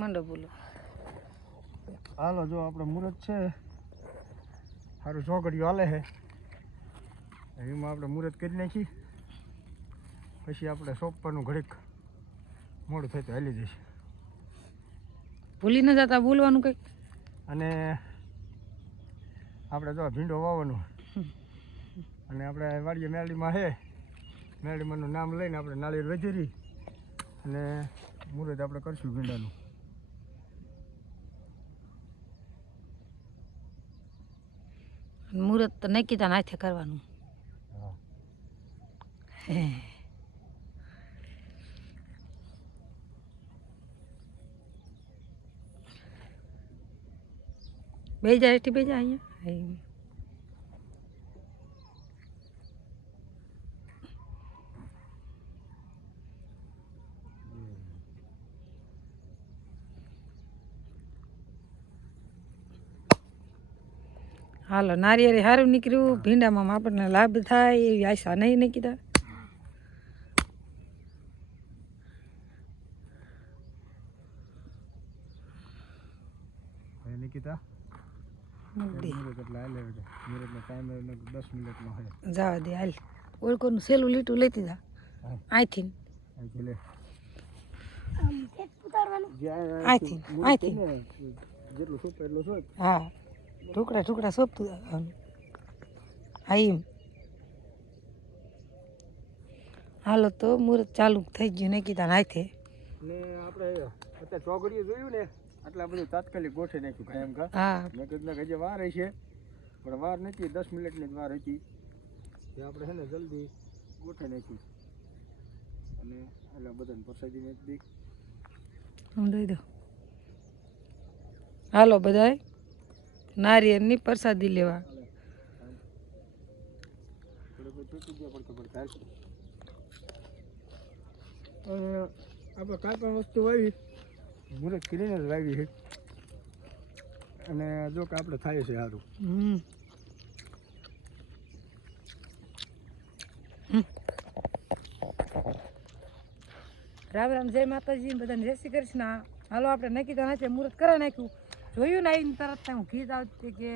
મંડો બોલો. હાલો જો આપણે મુહૂર્ત છે સારું ચોકડીઓ હાલે છે એમાં આપણે મુહૂર્ત કરી નાખી પછી આપણે સોંપવાનું ઘડીક મોડું થાય તો હાલી જઈશ. ભૂલી ન જતા બોલવાનું કંઈક. અને આપણે જો ભીંડો વાવવાનું અને આપણે વાડીએ મેરડીમાં છે મેરડીમાંનું નામ લઈને આપણે નાળિયેર વધેરી અને મુહૂર્ત આપણે કરશું ભીંડાનું. મુહૂર્ત તો નક્કી તાન હાથે કરવાનું. બેજા એટી બેજા અહીંયા. હાલો નારિયેળ સારું નીકળ્યું ભીંડામાં આપણને લાભ થાય એવી આશા નહીં ને કીધા. નિકિતા જવા દે હાલ ઓળકોનું સેલું લીટું લેતી જા અહીંથી હા ટુકડા ટુકડા સોંપતું હા એમ. હાલો તો મુહૂર્ત ચાલુ થઈ ગયું ને કીધા હાથે ને આપણે અત્યારે ચોકડીએ જોયું ને આટલા બધું તાત્કાલિક ગોઠવી નાખ્યું કાંઈ એમ કા. હા મેં કીધું હજી વાર છે પણ વાર નથી 10 મિનિટની જ વાર હતી તે આપણે છે ને જલ્દી ગોઠવી નાખ્યું અને એટલે બધાને પ્રસાદી મેં દી હું દઈ દઉં. હાલો બધાય નારિયેળની પ્રસાદી લેવા. આપણે કાંઈ પણ વસ્તુ વાવી મુહૂર્ત કરીને જ વાવી છે અને જો કે આપણે થાય છે સારું. રામ રામ જય માતાજી બધાને જય શ્રી કૃષ્ણ. હાલો આપણે નક્કી તો નથી મુહૂર્ત કરાવી નાખ્યું. જોયું ને આવીને તરત હું ગીત આવતી કે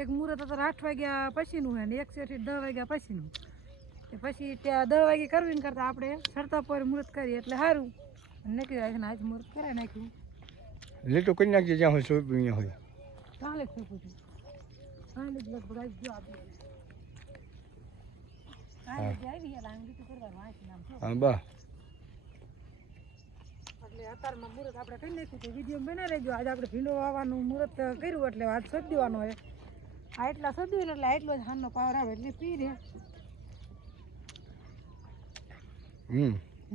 એક મુહૂર્ત અત્યારે 8 વાગ્યા પછીનું હોય ને એક છે 10 વાગ્યા પછીનું. પછી ત્યાં 10 વાગે કરવી ને કરતાં આપણે સરતા પર મુહૂર્ત કરીએ એટલે સારું નક્કી રાખીને આજ મુહૂર્ત કરાવી નાખ્યું. લીટું કરી નાખજે જ્યાં હોય સોંપ અહીંયા હોય ચાલે ખોટું છે ચાલે જ લગભગ આજ જો આપણે હા બા એટલે અત્યારમાં મુહૂર્ત આપણે કરી નાખ્યું તો વિડીયો બના રહેજો. આજે આપણે ભીંડો વાવવાનું મુહૂર્ત કર્યું એટલે આજ સોંપ દેવાનો હોય. આ એટલા સોંપ્યું ને એટલે આટલો જ હાનનો પાવર આવે એટલે પી રહે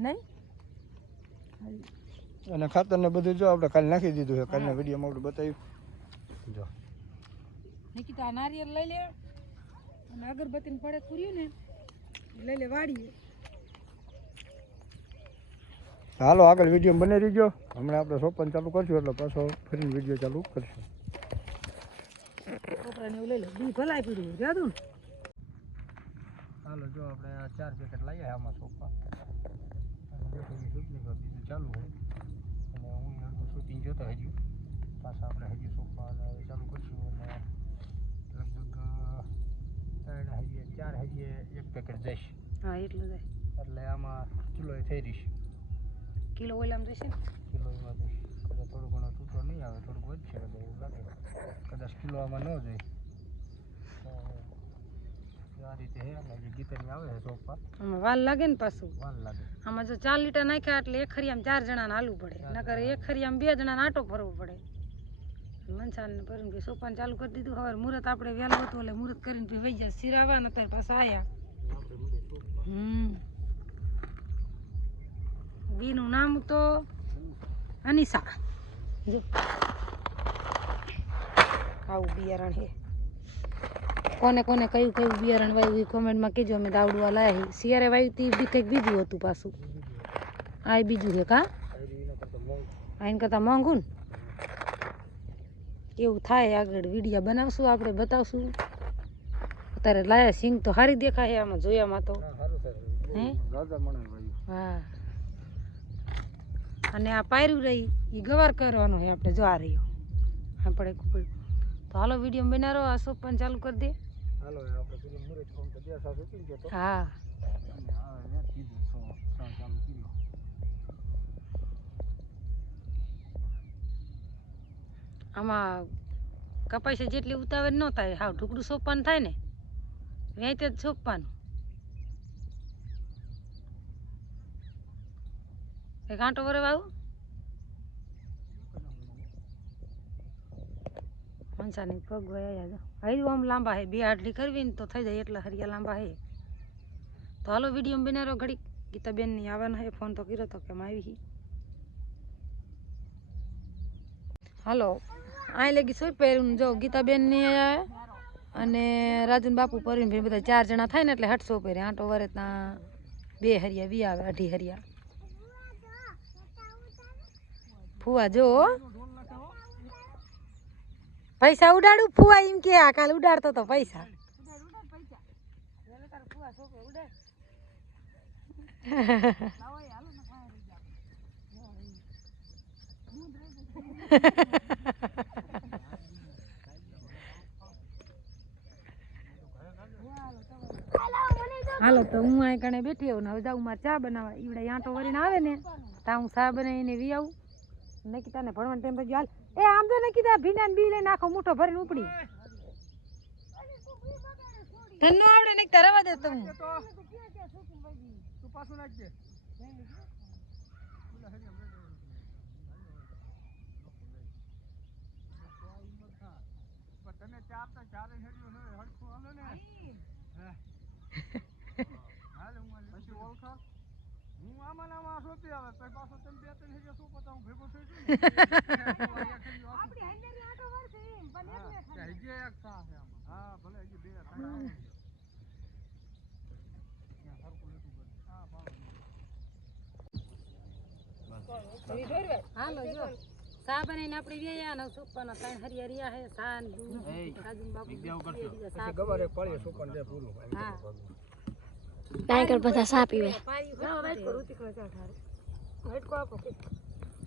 નહીં. અને ખાતર ને બધું જો આપણે કાલે નાખી દીધું છે. કાલના વિડીયોમાં આપણે બતાવ્યું જો નિકિતા નારિયેળ લઈ લે અને અગરબત્તીને પડે પૂર્યું ને લઈ લે વાડીએ. હાલો આગળ વિડીયો બને રહીજો. હમણાં આપણે સોંપવાનું ચાલુ કરશું એટલે પાછો ફરીને વિડીયો ચાલુ કરશું. છોકરાને એવું લઈ લે બી ભલાઈ પીડ્યું જાદું. હાલો જો આપણે 4 પેકેટ લાવ્યા આમાં સોંપવા બીજું ચાલુ હોય અને હું અડધું શૂટિંગ જોતો હજી પાછા આપણે હજી સોંપવા ચાલુ કરશું અને લગભગ 4 હજી 1 પેકેટ જઈશ. હા એટલું જાય એટલે આમાં કિલો થઈ રહીશ. કિલો ઓલામ જશે ને કિલો એમાં જઈશ. કદાચ થોડું ઘણો તૂટો નહીં આવે થોડુંક વધશે એટલે એવું લાગે કદાચ કિલો આમાં ન જાય. આ રીતે હે એટલે જે ગીતરની આવે છે સોંપવા આમાં વાલ લાગે ને પાછું વાલ લાગે. આમાં જો 4 લીટર નાખ્યા એટલે એક ખરિયામાં 4 જણાને હાલવું પડે નકર એક ખરિયામાં 2 જણાને આટો ફરવો પડે. મનસાને પરું કે સોપાન ચાલુ કરી દીધું. હવે મુહૂર્ત આપણે વહેલું હતું એટલે મુહૂર્ત કરીને પછી વહી જાય સિરાવા ને ત્યારે પાછા આવ્યા. બીનું નામ તો અનિશા. જો આવું બિયારણ છે. કોને કોને કયું કયું બિયારણ વાવ્યું એ કોમેન્ટમાં કહેજો. અમે દાવડું લાયા શિયારે વાવ્યું તી બી કંઈક બીજું હતું પાછું. આ બીજું છે કા આઈને કરતાં મોંઘું ને કેવું થાય આગળ વિડીયો બનાવશું આપણે બતાવશું. અત્યારે લાયા સિંગ તો સારી દેખાય આમાં જોયામાં તો હે હા અને આ પાયરું રહી એ ગવાર કરવાનો હોય આપણે જો આ રહ્યો આપણે તો હાલો વિડીયો બનાવો આ સોપ પણ ચાલુ કરી દે હાલો આપણે પેલું મુરત ફોર્મ તો 2 સાસ ઉતરી ગયો તો હા અને આ કીધું ચાલુ કર્યો આમાં કપાઈ જેટલી ઉતાવળ ન થાય હાવ ઢુકડું સોંપવાનું થાય ને વ્યાંતે જ સોંપવાનું એક આંટો વરે આવું મનસાની પગ વયા હૈયું આમ લાંબા હે 2 આટલી કરવી ને તો થઈ જાય એટલા હરિયા લાંબા હે તો હાલો વિડીયો બનાવો ઘડી ગીતાબેન ની આવવાનો હે ફોન તો કર્યો તો કે આવી હાલો આ લગી સોઈ પહેર્યું જો ગીતાબેન ની અને રાજન બાપુ પરવીન ભાઈ બધા 4 જણા થાય ને એટલે 800 પહેરે આંટો વરે ત્યાં 2 હરિયા વી આવે 2.5 હરિયા ફુવા જો પૈસા ઉડાડું ફુવા એમ કે આ કાલ ઉડાડતો તો પૈસા હાલો તો હું આ કણે બેઠી આવું ને હવે જાઉં મારે ચા બનાવવા ઈવડે આંટો વરીને આવે ને ત્યાં હું ચા બનાવીને વી આવું નકીતા ને ભણવાનો ટાઈમ પછી હાલ એ આમ તો નકીતા ભીંડા ને બી લઈને આખો મોટો ભરીને ઉપડી તને ન આવડે નકીતા રવા દે તો હું તું પાછું નાખજે તને ચાર તો ચારે હેડ્યું છે હરખું હાલો ને હાલ હું પછી ઓળખા હું આમાં નામાં સોતી આવે તો પાછો તમે 2-3 હેડ્યા શું પતા હું ભેગો થઈ છું આપડી હેન્ડરી આટો વરસે એમ પણ એટલે હજી એક સા છે આમાં હા ભલે હજી 2 થાય હરખું લેતું કર હા હાલો જો સા બનાવીને આપણે વેયા ને સુપાનો 3 હરિયા હે સાન દૂધ રાજન બાપુ ગવારે પાળીએ સુપન દે પૂરું હા ટાઈગર બધા સા પીવે ના વાઈટ કો રૂતી કો ચા થારે વાઈટ કો આપો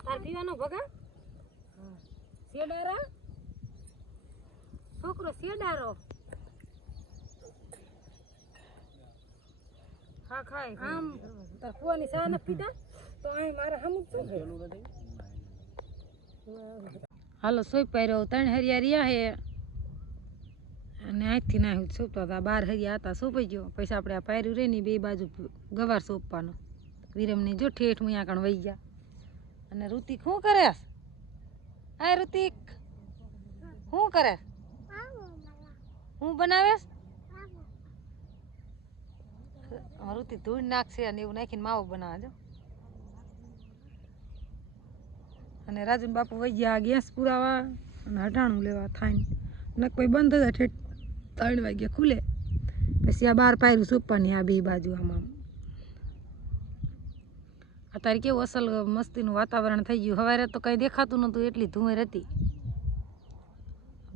તાર પીવાનો ભગા સેડારા છોકરો સેડારો હા ખાય આમ તાર કુવાની સા ન પીતા તો અહીં મારે હમું શું હાલો સોઈ પહેર્યો 3 હરિયા રહ્યા હે અને અહીંથી ના સોંપતા હતા 12 હરિયા હતા સોંપાઈ ગયો પછી આપણે આ પાયરું રહી ને 2 બાજુ ગવાર સોંપવાનો વિરમની જો ઠેઠ મુયા કણ વહી ગયા અને ઋતિક શું કરે આ ઋતિક શું કરે હું બનાવેશ ઋતિક ધૂળ નાખશે અને એવું નાખીને માવો બનાવજો અને રાજન બાપુ વહી ગયા ગેસ પુરાવા અને હટાણું લેવા થાય ને કોઈ બંધ થઈ જાય 3 વાગ્યા ખુલે પછી આ 12 પાયરું સોંપવાની આ 2 બાજુ આમાં અત્યારે કેવું અસલ મસ્તીનું વાતાવરણ થઈ ગયું સવારે તો કંઈ દેખાતું નહોતું એટલી ધુંવેર હતી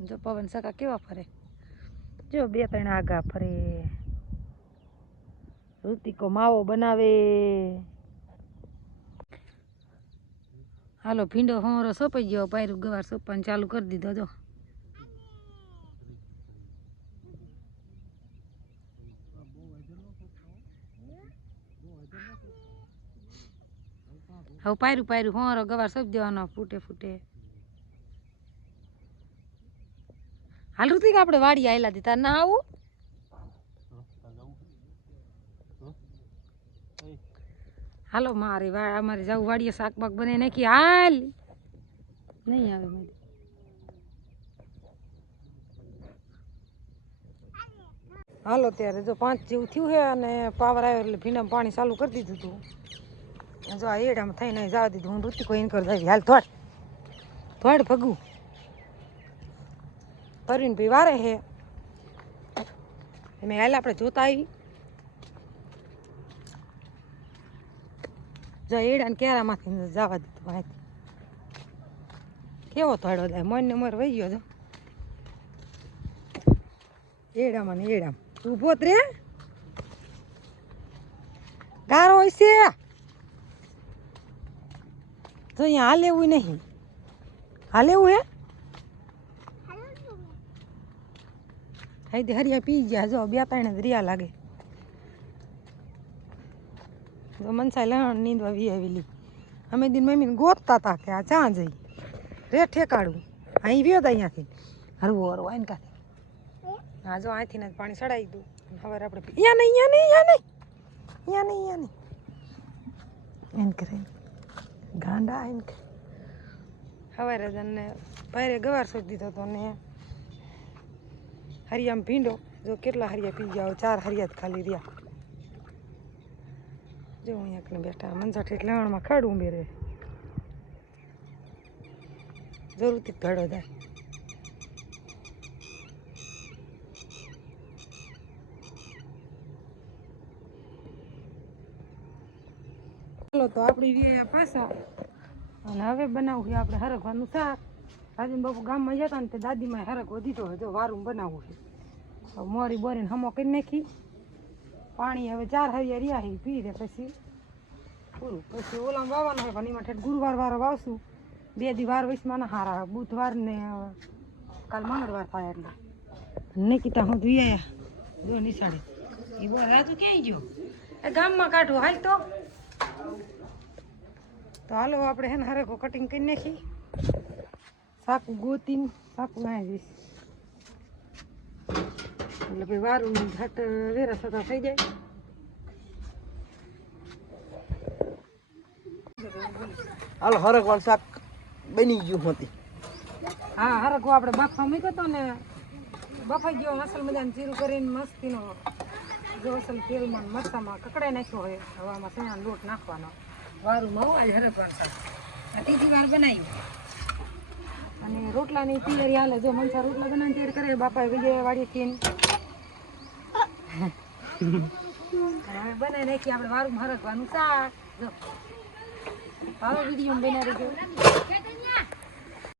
જો પવન સકા કેવા ફરે જો 2-3 આગા ફરે ઋતિકો માવો બનાવે હાલો ભીંડો હોરો સોંપાઈ ગયો પાયરું ગવાર સોંપવાનું ચાલુ કરી દીધો જો હવે પાયરું હોરો ગવાર સોંપી દેવાનો ફૂટે ફૂટે હાલ ઋતિક આપણે વાડી આયલા હતી તાર ના આવું હાલો મારે અમારે જવું વાડીએ શાક બાક બનાવી નાખી હાલ નહીં આવે મારે હાલો ત્યારે જો 5 જેવું થયું છે અને પાવર આવ્યો એટલે ભીંડામાં પાણી ચાલુ કરી દીધું હતું જો આ એડામાં થઈને જવા દીધું હું ઋતિકો એને કરી જાય હાલ થોડ ભગું પરવીન ભાઈ વારે હે મેં હાલ આપણે જોતા આવી જો એડા ને કેરામાંથી જવા દીધું અહીંથી કેવો થોડો જાય મન મર વહી ગયો જો એડામાં ને એડામાં ઊભો જ રે ગારો હોય છે તો અહીંયા હાલ એવું નહીં હાલ એવું હે હાઈ હરિયા પી ગયા જો 2-3 જ રિયા લાગે તો મનસાઈ લહણ નીંદવા વી આવેલી અમે દિન મમ્મીને ગોતતા હતા કે આ ચા જઈ રે ઠેકાડું અહીં વ્યો હતા અહીંયાથી હરવું હરવું આઈને કાંથી હા જો અહીંથી ને પાણી ચડાવી દઉં હવે આપણે અહીંયા નહીં એમ કરે ગાંડા એમ કે હવે રજનને ભાઈરે ગવાર સોધી દીધો હતો ને હરિયામાં ભીંડો જો કેટલા હરિયા પી ગયા 4 હરિયા જ ખાલી રહ્યા જો અહીંયા કને બેઠા મનસાઠી લણમાં ખાડું બેરે જરૂરથી ઘડો જાય ચાલો તો આપણી વે પાછા અને હવે બનાવવું છે આપણે હરગવાનું શાક રાજીન બાપુ ગામમાં જતા ને તે દાદીમાં હરગવો દીધો જો વારું બનાવવું છે હવે મોરી બોરીને હમો કરી નાખી પાણી હવે 4 હરિયા રહ્યા છે પી દે પછી પૂરું પછી ઓલામાં વાવવાનું હોય પણ એમાં ઠેઠ ગુરુવાર વારો વાવશું 2 દી વાર વૈશમાં ના હારા બુધવાર ને કાલ મંગળવાર થાય એટલે નિકિતા હું વી આયા જો નિશાળે એ બોલ રાજુ ક્યાંય ગયો એ ગામમાં કાઢો હાલ તો હાલો આપણે હે ને હરખો કટિંગ કરી નાખી સાકું ગોતીને સાકું નાખી દઈશ એટલે ભાઈ વારું ઘાટ વેરા થતા થઈ જાય હાલો હરગવાનું શાક બની ગયું હતી હા હરખો આપણે બાફા મૂક્યો હતો ને બફાઈ ગયો અસલ મજાનું જીરું કરીને મસ્તીનો જો અસલ તેલમાં મરચામાં કકડાઈ નાખ્યો હોય હવામાં સેણાનો લોટ નાખવાનો વારુંમાં આજ હરખવાનું શાક આ ત્રીજી વાર બનાવ્યું અને રોટલાની તૈયારી હાલે જો મનસા રોટલા બનાવીને તૈયાર કરે બાપાએ વિજય વાડીથી હવે બનાવી નાખી આપણે વારું હરખવાનું શાક જો હવે વિડીયો બનાવી દેજો